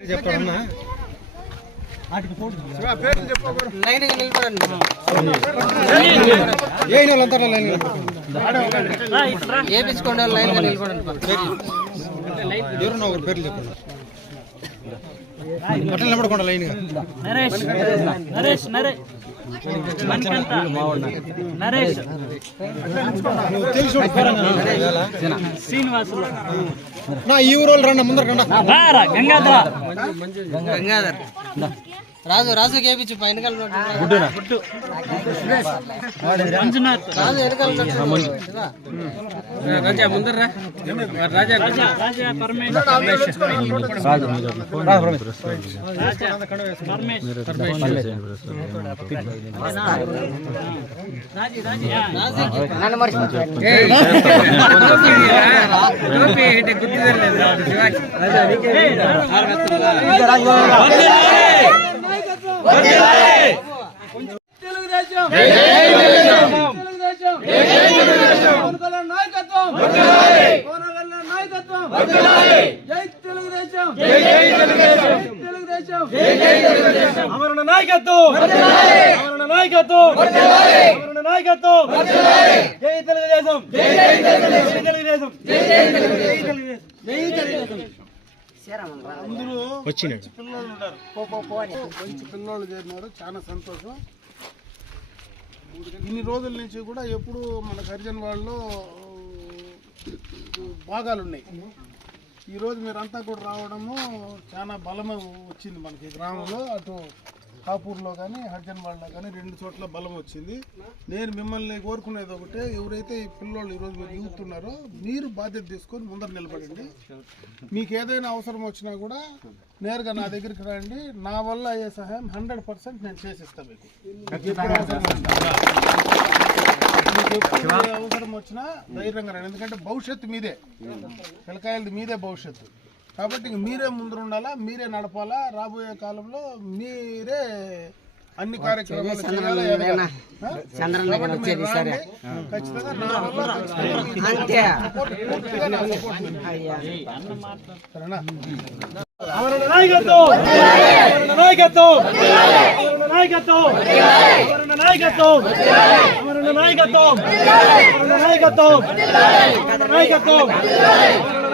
చెప్పారన్నా ఏపించుకోండి line నిలబడండి. పేర్లు చెప్పండి. అట్లా నిలబడకుండా లైన్ నరేష్ నరేష్ నరేష్ నరేష్ శ్రీనివాసులు ఈ ఊరు వాళ్ళు రండి ముందర గంగాధర్ గంగాధర్ రాజు రాజు కేపించు వెనకాల మంజునాథ్ రాజు వెనకాల రాజా ముందర రాజా రాజా పరమేశ్వర్ వచ్చినాడు పిల్లలు చేరినారు. చాలా సంతోషం. ఇన్ని రోజుల నుంచి కూడా ఎప్పుడు మన హరిజన్ వాళ్ళలో భాగాలు ఉన్నాయి. ఈరోజు మీరంతా కూడా రావడము చాలా బలమే వచ్చింది మనకి గ్రామంలో. అటు కాపూర్లో కానీ హరిజన్ వాళ్ళలో కానీ 2 చోట్ల బలం వచ్చింది. నేను మిమ్మల్ని కోరుకునేది ఒకటే, ఎవరైతే ఈ పిల్లోళ్ళు ఈరోజు మీరు యూత్ ఉన్నారో మీరు బాధ్యత తీసుకొని ముందర నిలబడండి. మీకు ఏదైనా అవసరం వచ్చినా కూడా నేరుగా నా దగ్గరికి రండి. నా వల్ల అయ్యే సహాయం 100% నేను చేసిస్తాను. మీకు ఎప్పుడు అవసరం వచ్చినా ధైర్యంగా రండి. ఎందుకంటే భవిష్యత్తు మీదే, పిల్లకాయలది మీదే భవిష్యత్తు. కాబట్టి ఇంక మీరే ముందు ఉండాలా, మీరే నడపాలా. రాబోయే కాలంలో మీరే అన్ని కార్యక్రమాలు చేయాలి. ఖచ్చితంగా నా వల్ల సరేనా? నాయకత్వం నాయకత్వం నాయకత్వం నాయకత్వం నాయకత్వం నాయకత్వం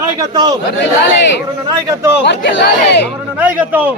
నాయకత్వం నాయకత్వం నాయకత్వం నాయకత్వం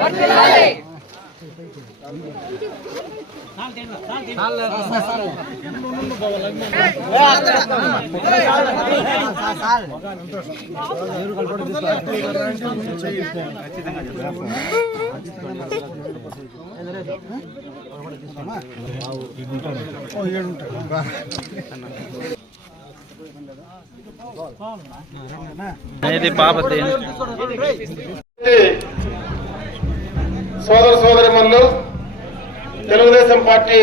సోదర సోదరిమణులు, తెలుగుదేశం పార్టీ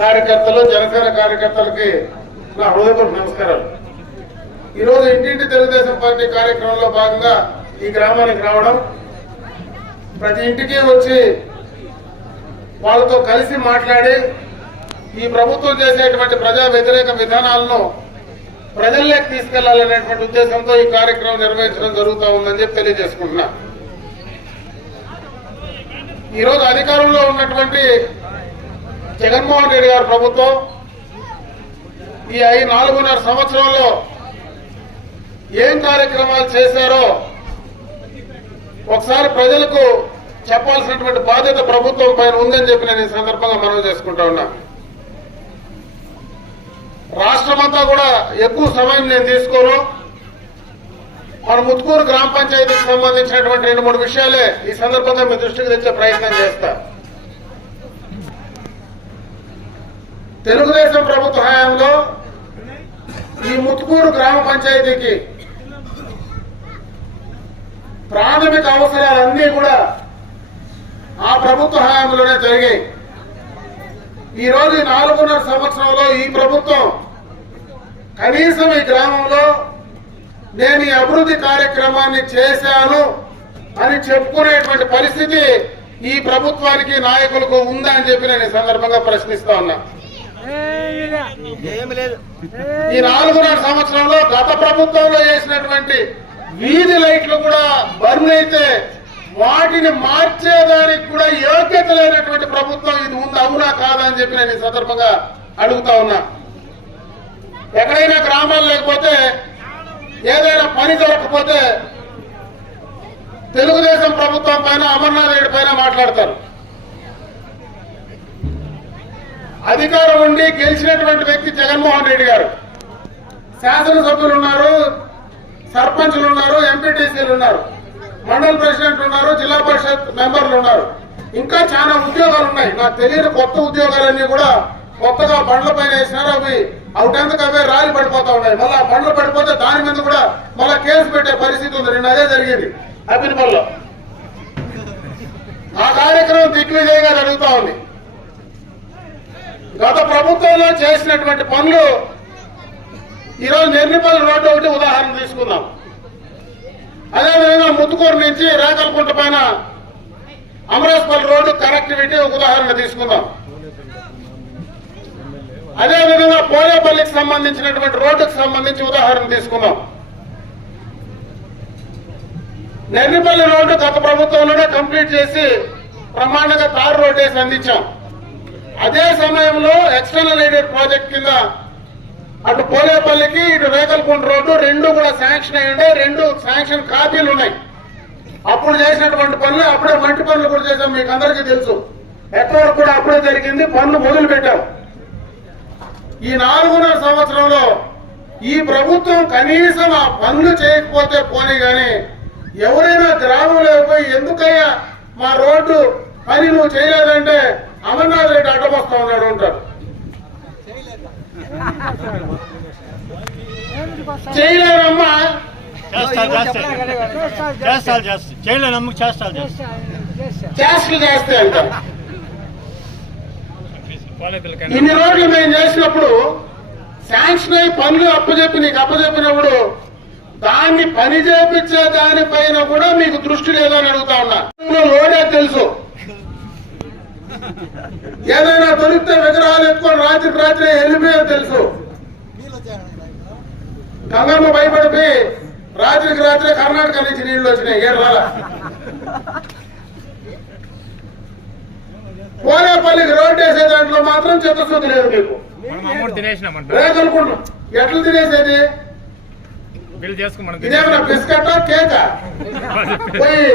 కార్యకర్తలు, జనసేన కార్యకర్తలకి నా హృదయపూర్వక నమస్కారాలు. ఈరోజు ఇంటింటి తెలుగుదేశం పార్టీ కార్యక్రమంలో భాగంగా ఈ గ్రామానికి రావడం, ప్రతి ఇంటికి వచ్చి వాళ్ళతో కలిసి మాట్లాడి ఈ ప్రభుత్వం చేసేటువంటి ప్రజా వ్యతిరేక విధానాలను ప్రజల్లోకి తీసుకెళ్లాలనేటువంటి ఉద్దేశంతో ఈ కార్యక్రమం నిర్వహించడం జరుగుతూ ఉందని చెప్పి తెలియజేసుకుంటున్నా. ఈరోజు అధికారంలో ఉన్నటువంటి జగన్మోహన్ రెడ్డి గారి ప్రభుత్వం ఈ 4.5 సంవత్సరంలో ఏం కార్యక్రమాలు చేశారో ఒకసారి ప్రజలకు చెప్పాల్సినటువంటి బాధ్యత ప్రభుత్వం పైన ఉందని చెప్పి నేను ఈ సందర్భంగా మనవి చేసుకుంటా ఉన్నా. రాష్ట్రమంతా కూడా ఎక్కువ సమయం నేను తీసుకోను. మన ముత్కూరు గ్రామ పంచాయతీకి సంబంధించినటువంటి 2-3 విషయాలే ఈ సందర్భంగా మీ దృష్టికి తెచ్చే ప్రయత్నం చేస్తా. తెలుగుదేశం ప్రభుత్వ హయాంలో ఈ ముత్కూరు గ్రామ పంచాయతీకి ప్రాథమిక అవసరాలన్నీ కూడా ఆ ప్రభుత్వ హయాంలోనే జరిగాయి. ఈ రోజు 4.5 సంవత్సరంలో ఈ ప్రభుత్వం కనీసం ఈ గ్రామంలో నేను ఈ అభివృద్ధి కార్యక్రమాన్ని చేశాను అని చెప్పుకునేటువంటి పరిస్థితి ఈ ప్రభుత్వానికి నాయకులకు ఉందా అని చెప్పి నేను ఈ సందర్భంగా ప్రశ్నిస్తా ఉన్నా. ఈ 4.5 సంవత్సరంలో గత ప్రభుత్వంలో వేసినటువంటి వీధి లైట్లు కూడా బర్న్ అయితే వాటిని మార్చేదానికి కూడా యోగ్యత లేనటువంటి ప్రభుత్వం ఇది ఉంది, అవునా కాదా అని చెప్పి నేను ఈ సందర్భంగా అడుగుతా ఉన్నా. ఎక్కడైనా గ్రామాలు లేకపోతే ఏదైనా పని జరగకపోతే తెలుగుదేశం ప్రభుత్వం పైన అమర్నాథ్ రెడ్డి పైన మాట్లాడతారు. అధికారం ఉండి గెలిచినటువంటి వ్యక్తి జగన్మోహన్ రెడ్డి గారు, శాసనసభ్యులు ఉన్నారు, సర్పంచులు ఉన్నారు, ఎంపీటీసీలు ఉన్నారు, మండల ప్రెసిడెంట్లు ఉన్నారు, జిల్లా పరిషత్ మెంబర్లు ఉన్నారు, ఇంకా చాలా ఉద్యోగాలు ఉన్నాయి. నాకు తెలియని కొత్త ఉద్యోగాలన్నీ కూడా కొత్తగా బండ్ల పైన వేసినారు. అవి అవుటెందుకు అవే రాలి పడిపోతా ఉన్నాయి. మళ్ళీ బండ్లు పడిపోతే దాని మీద కూడా మళ్ళీ కేసు పెట్టే పరిస్థితి ఉంది. నిన్న అదే జరిగింది అభినపల్లిలో. ఆ కార్యక్రమం దిగ్విజయంగా జరుగుతూ ఉంది. గత ప్రభుత్వంలో చేసినటువంటి పనులు ఈరోజు నెర్నిపల్లి రోడ్డు ఒకటి ఉదాహరణ తీసుకుందాం. అదేవిధంగా ముత్తుకూరు నుంచి రేకలకుంట పైన అమరాస్పల్లి రోడ్డు కనెక్టివిటీ ఒక ఉదాహరణ తీసుకుందాం. అదేవిధంగా పోలేపల్లికి సంబంధించినటువంటి రోడ్డుకు సంబంధించి ఉదాహరణ తీసుకుందాం. నెర్నిపల్లి రోడ్డు గత ప్రభుత్వంలోనే కంప్లీట్ చేసి ప్రమాణంగా తారు రోడ్డు వేసి అందించాం. అదే సమయంలో ఎక్స్టర్నల్ ఎయిడెడ్ ప్రాజెక్ట్ కింద అటు పోలేపల్లికి ఇటు రేకలకుంట రోడ్డు రెండు కూడా శాంక్షన్ అయ్యిండే, రెండు శాంక్షన్ కాపీలు ఉన్నాయి. అప్పుడు చేసినటువంటి పనులు అప్పుడే మంటి పనులు కూడా చేశాం, మీకు అందరికీ తెలుసు. ఎక్కడ కూడా అప్పుడే జరిగింది, పనులు మొదలు పెట్టాం. ఈ 4.5 సంవత్సరంలో ఈ ప్రభుత్వం కనీసం ఆ పనులు చేయకపోతే పోనీ గాని ఎవరైనా గ్రామంలో పోయి ఎందుకయ్యా మా రోడ్డు పని నువ్వు చేయలేదంటే అమర్నాథ్ రెడ్డి అడ్డమొస్తా ఉన్నాడు అంటారు. చేయలేదమ్మా, చేష్టలు చేస్తే అంటారు. ఇన్ని రోజులు మేము చేసినప్పుడు శాంక్షన్ అయి పనులు అప్పచెప్పి నీకు అప్పచెప్పినప్పుడు దాన్ని పని చేపించే దానిపైన కూడా మీకు దృష్టి లేదని అడుగుతా ఉన్నా. లోడే తెలుసు, ఏదైనా దొరికితే విగ్రహాలు ఎత్తుకొని రాత్రికి రాత్రి వెళ్ళిపోయో తెలుసు. గంగమ్మ భయపడిపోయి రాత్రికి రాత్రి కర్ణాటక నుంచి నీళ్లు వచ్చినాయి, ఏడు రాల. పోలేపల్లికి రోడ్డు వేసే దాంట్లో మాత్రం చిత్తశుద్ధి లేదు మీకు. రేకలకుంట ఎట్లా తినేసేది? ఇదేమన్నా బిస్కెటా కేకా? పోయి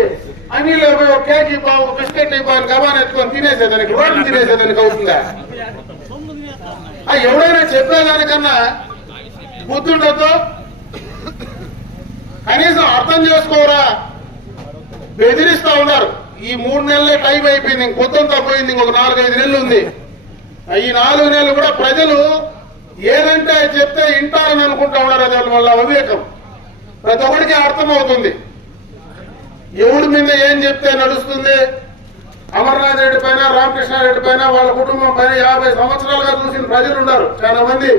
అన్నిలో పోయి ఒక కేక్ ఇవ్వ, ఒక బిస్కెట్ ఇవ్వాలి, గబాన్ ఎత్తుకొని తినేసేదానికి, రోడ్లు తినేసేదానికి అవుతుందా? ఎవరైనా చెప్పేదానికన్నా బుద్ధుండతో కనీసం అర్థం చేసుకోరా. బెదిరిస్తా ఉన్నారు. ఈ 3 నెలలే టైం అయిపోయింది, పొద్దుంతా పోయింది, ఇంకొక 4-5 నెలలు ఉంది. ఈ 4 నెలలు కూడా ప్రజలు ఏదంటే చెప్తే వింటారని అనుకుంటా ఉన్నారు. అది వాళ్ళ అవివేకం. ప్రతి ఒక్కడికి అర్థమవుతుంది ఎవడి మీద ఏం చెప్తే నడుస్తుంది. అమర్నాథ్ రెడ్డి పైన, రామకృష్ణారెడ్డి పైన, వాళ్ళ కుటుంబం పైన 50 సంవత్సరాలుగా చూసిన ప్రజలు ఉన్నారు. చాలా మంది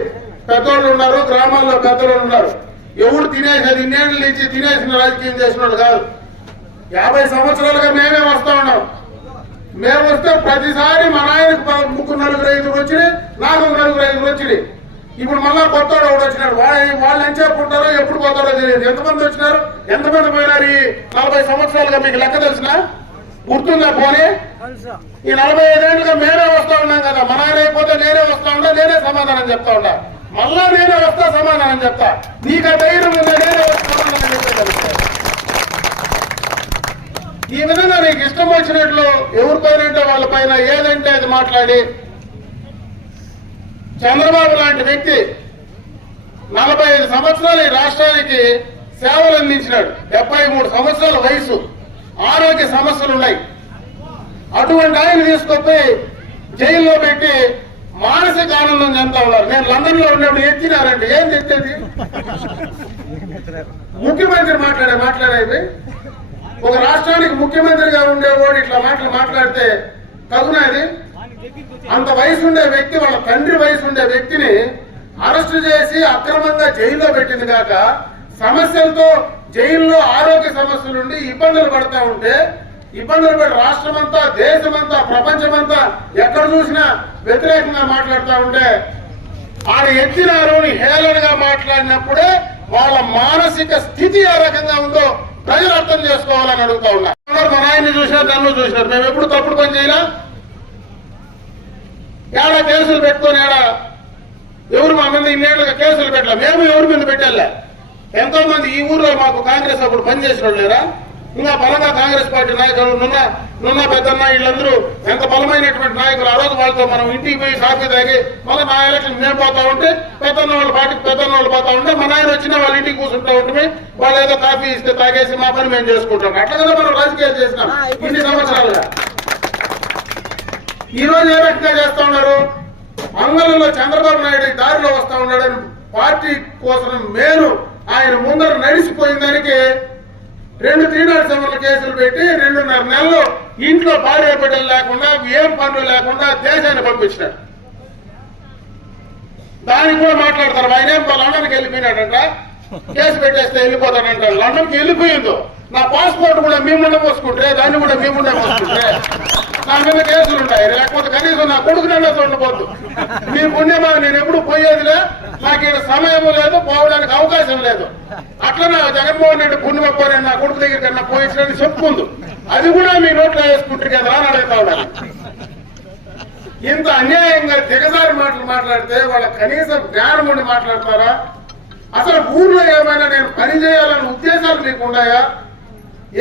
పెద్దోళ్ళు ఉన్నారు, గ్రామాల్లో పెద్దలు ఉన్నారు. ఎవడు తినేసేది ఇన్నేళ్ళ నుంచి తినేసిన రాజకీయం చేసిన వాళ్ళు కాదు. 50 సంవత్సరాలుగా మేమే వస్తా ఉన్నాం. మేము వస్తే ప్రతిసారి మా నాయనకు 3-4-5 వచ్చినాయి, నాకు 4-5 వచ్చినాయి. ఇప్పుడు మళ్ళా కొత్తవాడు ఒకటి వచ్చినాడు. వాళ్ళు ఎంత చెప్పుకుంటారో ఎప్పుడు పోతారో తెలియదు. ఎంతమంది వచ్చినారు, ఎంతమంది పోయినారు ఈ 40 సంవత్సరాలుగా మీకు లెక్క తెలిసినా? గుర్తుందా? పోనీ ఈ 45 ఏళ్ళుగా మేమే వస్తా ఉన్నాం కదా. మా నాయన అయిపోతే నేనే వస్తా ఉన్నా, నేనే సమాధానం చెప్తా ఉన్నా. మళ్ళా నేనే వస్తా, సమాధానం చెప్తా. నీకు ఆ ధైర్యం ఉందా? నేనే వస్తా. ఈ విధంగా నీకు ఇష్టం వచ్చినట్లు ఎవరిపైనంటే వాళ్ళ పైన ఏదంటే అది మాట్లాడి, చంద్రబాబు లాంటి వ్యక్తి 45 సంవత్సరాలు ఈ రాష్ట్రానికి సేవలు అందించినాడు. 73 సంవత్సరాల వయసు, ఆరోగ్య సమస్యలు ఉన్నాయి. అటువంటి ఆయన తీసుకొచ్చి జైల్లో పెట్టి మానసిక ఆనందం చెందుతా ఉన్నారు. నేను లండన్ లో ఉన్నప్పుడు ఎత్తినారంటే ఏం తెచ్చేది? ముఖ్యమంత్రి మాట్లాడేది ఒక రాష్ట్రానికి ముఖ్యమంత్రిగా ఉండేవాడు ఇట్లా మాట్లాడితే తగునది? అంత వయసు ఉండే వ్యక్తి, వాళ్ళ తండ్రి వయసు ఉండే వ్యక్తిని అరెస్టు చేసి అక్రమంగా జైల్లో పెట్టింది కాక సమస్యలతో జైల్లో ఆరోగ్య సమస్యలుండి ఇబ్బందులు పడతా ఉంటే ఇబ్బందులు పెట్టి రాష్ట్రం అంతా, దేశమంతా, ప్రపంచమంతా ఎక్కడ చూసినా వ్యతిరేకంగా మాట్లాడుతూ ఉంటే ఆయన ఎత్తిన అరువుని హేళనగా మాట్లాడినప్పుడే వాళ్ళ మానసిక స్థితి ఏ రకంగా ఉందో ప్రజలు అర్థం చేసుకోవాలని అడుగుతా ఉన్నా. మా నాయన్ని చూసినారు, నన్ను చూసినారు. మేము ఎప్పుడు తప్పుడు పని చేయాలా? ఏడా కేసులు పెట్టుకొని ఎవరు మా మీద ఇన్నేళ్లుగా కేసులు పెట్టలే, మేము ఎవరి మీద పెట్టాలే. ఎంతో మంది ఈ ఊర్లో మాకు కాంగ్రెస్ అప్పుడు పనిచేసిన వాళ్ళు లేరా? ఇంకా బలంగా కాంగ్రెస్ పార్టీ నాయకులు నున్న పెద్దన్న వీళ్ళందరూ ఎంత బలమైనటువంటి నాయకులు. ఆ రోజు వాళ్ళతో మనం ఇంటికి పోయి కాఫీ తాగి మళ్ళీ నా ఎలక్షన్ మేము పోతా ఉంటే పెద్దన్న వాళ్ళ పార్టీకి పెద్దన్న వాళ్ళు పోతా ఉంటే మా నాయన వచ్చినా వాళ్ళ ఇంటికి కూర్చుంటా ఉంటే వాళ్ళు ఏదో కాఫీ ఇస్తే తాగేసి మా పని మేము చేసుకుంటాం. అట్లా కదా మనం రాజకీయాలు చేసినాం ఇన్ని సంవత్సరాలుగా. ఈ రోజు ఏ రకంగా చేస్తా ఉన్నారు? అంగళంలో చంద్రబాబు నాయుడు దారిలో వస్తా ఉన్నాడని పార్టీ కోసం మేలు ఆయన ముందర నడిచిపోయిన దానికి 2 3 సంవత్సరాల కేసులు పెట్టి 2.5 నెలలు ఇంట్లో భార్య బిడ్డలు లేకుండా ఏం పనులు లేకుండా దేశాన్ని పంపించినాడు. దానికి కూడా మాట్లాడతారు. ఆయన ఏం లండన్కి వెళ్ళిపోయినాడంట, కేసు పెట్టేస్తే వెళ్ళిపోతాడంట. లండన్కి వెళ్ళిపోయిందో నా పాస్పోర్ట్ కూడా మేముండే పోసుకుంటే దాన్ని కూడా మేముండే పోసుకుంటే నా మీద కేసులు ఉంటాయి. లేకపోతే కనీసం నా కొడుకునన్నా చూడబోద్దు. మీ పుణ్యమా నేను ఎప్పుడు పోయేదిలే, నాకు ఇక్కడ సమయం లేదు, పోవడానికి అవకాశం లేదు. అట్లా నా జగన్మోహన్ రెడ్డి పుణ్యమని నా కొడుకు దగ్గర కన్నా పోయించడానికి చెప్పుకుందు. అది కూడా మీ నోట్లో వేసుకుంటారు కదా అని అడుగుతా ఉండాలి. ఇంత అన్యాయంగా దిగజారి మాటలు మాట్లాడితే వాళ్ళ కనీసం జ్ఞానం ఉండి మాట్లాడతారా? అసలు ఊర్లో ఏమైనా నేను పని చేయాలనే ఉద్దేశాలు మీకు ఉన్నాయా?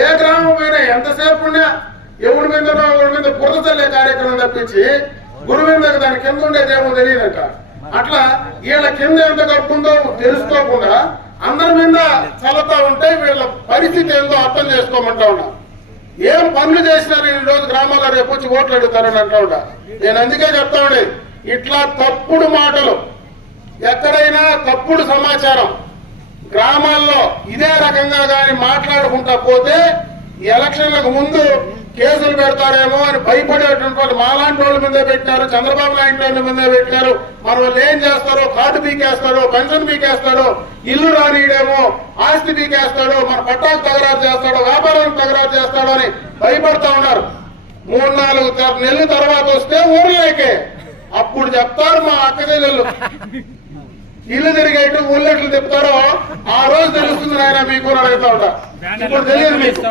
ఏ గ్రామం పైన ఎంతసేపు ఉన్నా ఎవరి మీద బురద చల్లే కార్యక్రమం తప్పించి గురువు మీద దాని కింద ఉండేదేమో తెలియదంట. అట్లా వీళ్ళ కింద ఎంత కప్పుందో తెలుసుకోకుండా అందరి మీద చల్లతా ఉంటే వీళ్ళ పరిస్థితి ఏందో అర్థం చేసుకోమంటా ఉన్నా. ఏం పనులు చేసినా నేను ఈ రోజు గ్రామాల్లో రేపు వచ్చి ఓట్లు అడుగుతారని అంటా ఉంటా. నేను అందుకే చెప్తా ఉండే, ఇట్లా తప్పుడు మాటలు, ఎక్కడైనా తప్పుడు సమాచారం గ్రామాల్లో ఇదే రకంగా కానీ మాట్లాడుకుంటా పోతే ఎలక్షన్లకు ముందు కేసులు పెడతారేమో అని భయపడేటువంటి వాళ్ళు మాలాంటి వాళ్ళ మీదే పెట్టినారు, చంద్రబాబు నాయుడు వాళ్ళ మీదే పెట్టినారు. మన వాళ్ళు ఏం చేస్తారో, కార్డు పీకేస్తాడో, పెన్షన్ పీకేస్తాడో, ఇల్లు రానియడేమో, ఆస్తి పీకేస్తాడో, మన పట్టాకు తగరారు చేస్తాడో, వ్యాపారానికి తగరారు చేస్తాడో అని భయపడతా ఉన్నారు. 3-4 నెలల తర్వాత వస్తే ఊర్లోకే అప్పుడు చెప్తారు మా అక్క చెల్లెళ్ళు ఇల్లు తిరిగేట్టు ఊళ్ళెట్లు చెప్తారో ఆ రోజు తెలుస్తుంది నాయన మీకు అడుగుతా ఉంటా. ఇప్పుడు తెలియదు మీకు.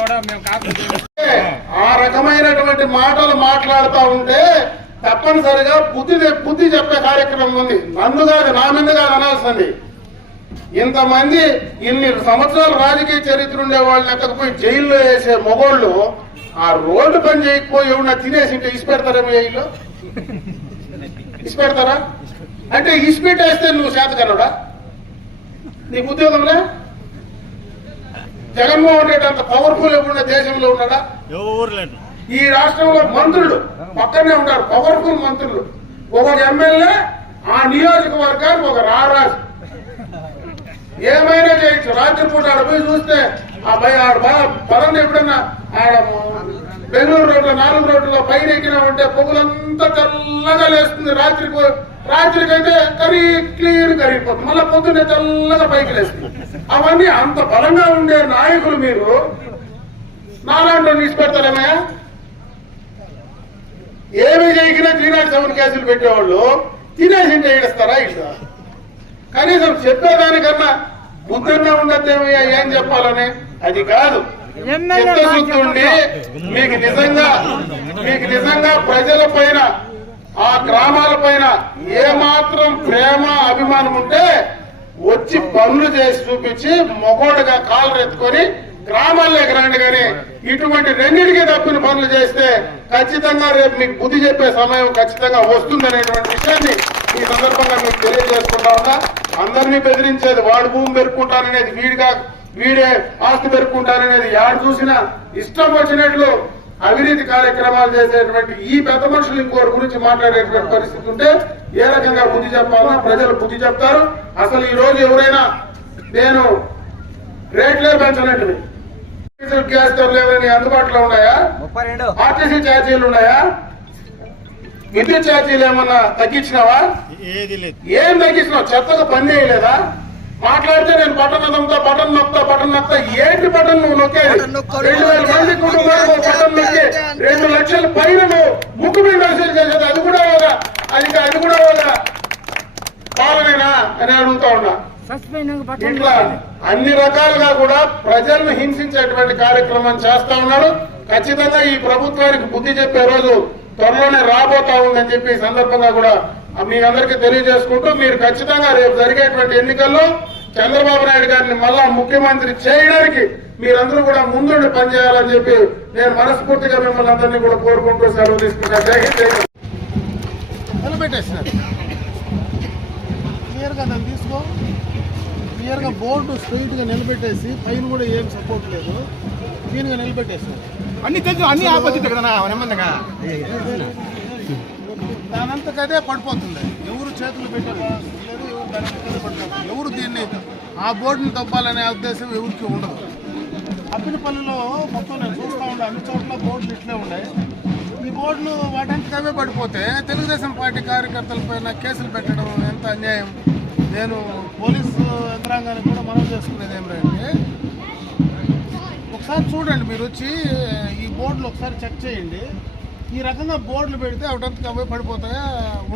ఆ రకమైనటువంటి మాటలు మాట్లాడుతూ ఉంటే తప్పనిసరిగా బుద్ధి చెప్పే కార్యక్రమం ఉంది. నన్ను కాదు, నా మీద కాదు అనాల్సింది. ఇంతమంది ఇన్ని సంవత్సరాలు రాజకీయ చరిత్ర ఉండే వాళ్ళని ఎక్కకపోయి జైల్లో వేసే మొగోళ్ళు ఆ రోడ్డు పని చేయకపోయి ఏమన్నా తినేసి ఇంటే ఇసి పెడతారేమో జైల్లో? ఇసి పెడతారా? అంటే ఇసిపెట్టేస్తే నువ్వు శాతకనుడా? నీకు ఉద్యోగంలే? జగన్మోహన్ రెడ్డి అంత పవర్ఫుల్ ఎప్పుడున్న దేశంలో ఉన్నాడా? ఈ రాష్ట్రంలో మంత్రులు పక్కనే ఉంటారు, పవర్ఫుల్ మంత్రులు. ఒక ఎమ్మెల్యే ఆ నియోజకవర్గానికి ఒక రారాజు. ఏమైనా చేయొచ్చు. రాత్రిపూట ఆడ పోయి చూస్తే ఆ పదం ఎప్పుడన్నా ఆడ బెంగళూరు రోడ్లో 4 రోడ్లలో పైన ఎక్కినా ఉంటే పొగులంతా తెల్లగా లేస్తుంది. రాత్రికైతే క్లియర్ కరిగిపోతుంది, మళ్ళీ పొద్దున్నే తెల్లగా పైకి లేస్తుంది. అవన్నీ అంత బలంగా ఉండే నాయకులు మీరు నాలాంటి తీసుకెడతారేమయ్యా? ఏమి చేయకినా 307 కేసులు పెట్టేవాళ్ళు తినేసి ఇంటే ఏడుస్తారా? ఇట్లా కనీసం చెప్పేదానికన్నా బుద్ధంగా ఉండద్దేమయ్యా ఏం చెప్పాలని. అది కాదు, చిత్తశుద్ధి మీకు నిజంగా ప్రజల పైన, ఆ గ్రామాల పైన ఏమాత్రం ప్రేమ అభిమానం ఉంటే వచ్చి పనులు చేసి చూపించి మొగోడుగా కాళ్ళు ఎత్తుకొని గ్రామాల్లోకి రండి. కానీ ఇటువంటి రెండింటికి తప్పిన పనులు చేస్తే ఖచ్చితంగా రేపు మీకు బుద్ధి చెప్పే సమయం ఖచ్చితంగా వస్తుందనేటువంటి విషయాన్ని ఈ సందర్భంగా మీకు తెలియజేసుకుంటా ఉన్నా. అందరినీ బెదిరించేది వాడు భూమి పెరుక్కుంటాననేది, వీడే ఆస్తి పెరుక్కుంటాననేది, యాడు చూసినా ఇష్టం వచ్చినట్లు అవినీతి కార్యక్రమాలు చేసేటువంటి ఈ పెద్ద మనుషులు ఇంకోటి గురించి మాట్లాడేటువంటి పరిస్థితి ఉంటే ఏ రకంగా బుద్ధి చెప్పాలన్నా ప్రజలు బుద్ధి చెప్తారు. అసలు ఈ రోజు ఎవరైనా నేను రేట్లే పెంచనట్టు గ్యాస్ లేవని అందుబాటులో ఉన్నాయా? ఆర్టీసీ ఛార్జీలు ఉన్నాయా? విద్యుత్ ఛార్జీలు ఏమన్నా తగ్గించినావా? ఏం తగ్గించినావు? చెత్తకు పని చేయలేదా? మాట్లాడితే నేను బటన్ నొక్తా ఏంటి బటన్ నువ్వు నొక్కేది? 2000 మంది కుటుంబాలకు బటన్ నొక్కి 2 లక్షల పైన నువ్వు ముక్కు మీద వసూలు చేసేది అది కూడా ఒక పాలనేనా అని అడుగుతా ఉన్నా. ఇట్లా అన్ని రకాలుగా కూడా ప్రజలను హింసించేటువంటి కార్యక్రమం చేస్తా ఉన్నాడు. ఖచ్చితంగా ఈ ప్రభుత్వానికి బుద్ధి చెప్పే రోజు త్వరలోనే రాబోతా ఉందని చెప్పి ఈ సందర్భంగా కూడా మీ అందరికీ తెలియజేసుకుంటూ మీరు ఖచ్చితంగా రేపు జరిగేటువంటి ఎన్నికల్లో చంద్రబాబు నాయుడు గారిని మళ్ళా ముఖ్యమంత్రి చేయడానికి మీరందరూ కూడా ముందుండి పనిచేయాలని చెప్పి నేను మనస్ఫూర్తిగా మిమ్మల్ని అందరినీ కూడా కోరుకుంటూ సెలవు తీసుకుంటా. జై హింద్, జై హింద్. నిలబెట్టేసినారు క్లియర్గా, దాన్ని తీసుకో క్లియర్గా బోర్డు స్ట్రైట్గా నిలబెట్టేసి పైన కూడా ఏం సపోర్ట్ లేదు, క్లీన్గా నిలబెట్టేసినారు. అన్ని తెలుసు, అన్ని ఆపోజిట్ కదా నెమ్మదిగా. దానంతకదే పడిపోతుంది. ఎవరు చేతులు పెట్టే లేదు, దానంతకదే పడిపోతుంది. ఎవరు దీన్ని ఆ బోర్డుని తప్పాలనే ఉద్దేశం ఎవరికి ఉండదు. అప్పినపల్లిలో మొత్తం నేను చూస్తూ ఉండే అన్ని చోట్ల బోర్డులు ఇట్లే ఉన్నాయి. ఈ బోర్డులు వాటంతకవే పడిపోతే తెలుగుదేశం పార్టీ కార్యకర్తల పైన కేసులు పెట్టడం ఎంత అన్యాయం. నేను పోలీసు యంత్రాంగానికి కూడా మనం చేసుకునేది ఏమిటంటే ఒకసారి చూడండి, మీరు వచ్చి ఈ బోర్డులు ఒకసారి చెక్ చేయండి. ఈ రకంగా బోర్డులు పెడితే అవటంతకు అవే పడిపోతాయా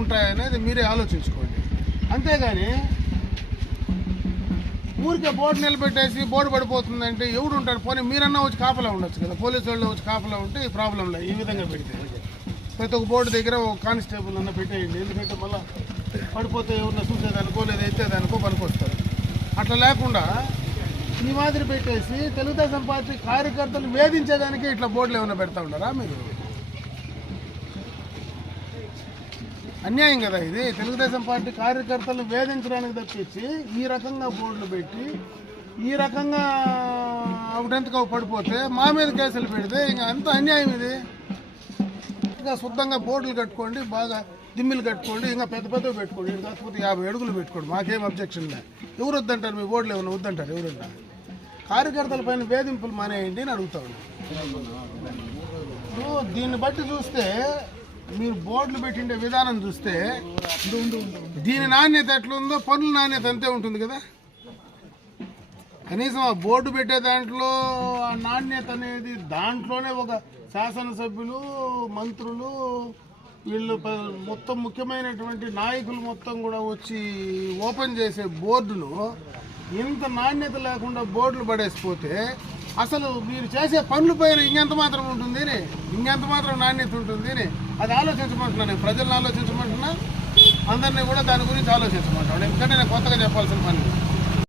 ఉంటాయనేది మీరే ఆలోచించుకోండి. అంతేగాని ఊరికే బోర్డు నిలబెట్టేసి బోర్డు పడిపోతుందంటే ఎవడు ఉంటాడు? పోనీ మీరన్నా వచ్చి కాపలా ఉండొచ్చు కదా, పోలీసు వాళ్ళు వచ్చి కాపలా ఉంటే ఈ ప్రాబ్లం లేదు. ఈ విధంగా పెడితే ప్రతి ఒక్క బోర్డు దగ్గర ఒక కానిస్టేబుల్ అన్న పెట్టేయండి. ఎందుకంటే మళ్ళీ పడిపోతే ఎవరన్నా చూసేదానికో లేదా ఎత్తేదానికో పనికొస్తారు. అట్లా లేకుండా ఈ మాదిరి పెట్టేసి తెలుగుదేశం పార్టీ కార్యకర్తలు వేధించేదానికి ఇట్లా బోర్డులు ఏమైనా పెడతా ఉన్నారా మీరు? అన్యాయం కదా ఇది. తెలుగుదేశం పార్టీ కార్యకర్తలు వేధించడానికి తప్పించి ఈ రకంగా బోర్డులు పెట్టి ఈ రకంగా ఒకటెంతకు పడిపోతే మా మీద కేసులు పెడితే ఇంకా అంత అన్యాయం ఇది. ఇంకా శుద్ధంగా బోర్డులు కట్టుకోండి, బాగా దిమ్మిలు కట్టుకోండి, ఇంకా పెద్ద పెద్దవి పెట్టుకోండి. కాకపోతే 50 అడుగులు పెట్టుకోండి, మాకేం అబ్జెక్షన్ లేదు. ఎవరు వద్దంటారు? మీ బోర్డులు ఏమన్నా వద్దంటారు? ఎవరన్నా కార్యకర్తల పైన వేధింపులు మానేయండి అని అడుగుతా ఉన్నాను. దీన్ని బట్టి చూస్తే మీరు బోర్డులు పెట్టిండే విధానం చూస్తే దీని నాణ్యత ఎట్లుందో పనుల నాణ్యత అంతే ఉంటుంది కదా. కనీసం ఆ బోర్డు పెట్టే దాంట్లో ఆ నాణ్యత అనేది దాంట్లోనే ఒక శాసనసభ్యులు, మంత్రులు, వీళ్ళు మొత్తం ముఖ్యమైనటువంటి నాయకులు మొత్తం కూడా వచ్చి ఓపెన్ చేసే బోర్డును ఇంత నాణ్యత లేకుండా బోర్డులు పడేసిపోతే అసలు మీరు చేసే పనుల పైన ఇంకెంత మాత్రం ఉంటుంది, ఇంకెంత మాత్రం నాణ్యత ఉంటుంది అది ఆలోచించమంటున్నా. నేను ప్రజలను ఆలోచించమంటున్నా, అందరినీ కూడా దాని గురించి ఆలోచించమంటాను. ఎందుకంటే నేను కొత్తగా చెప్పాల్సిన పని.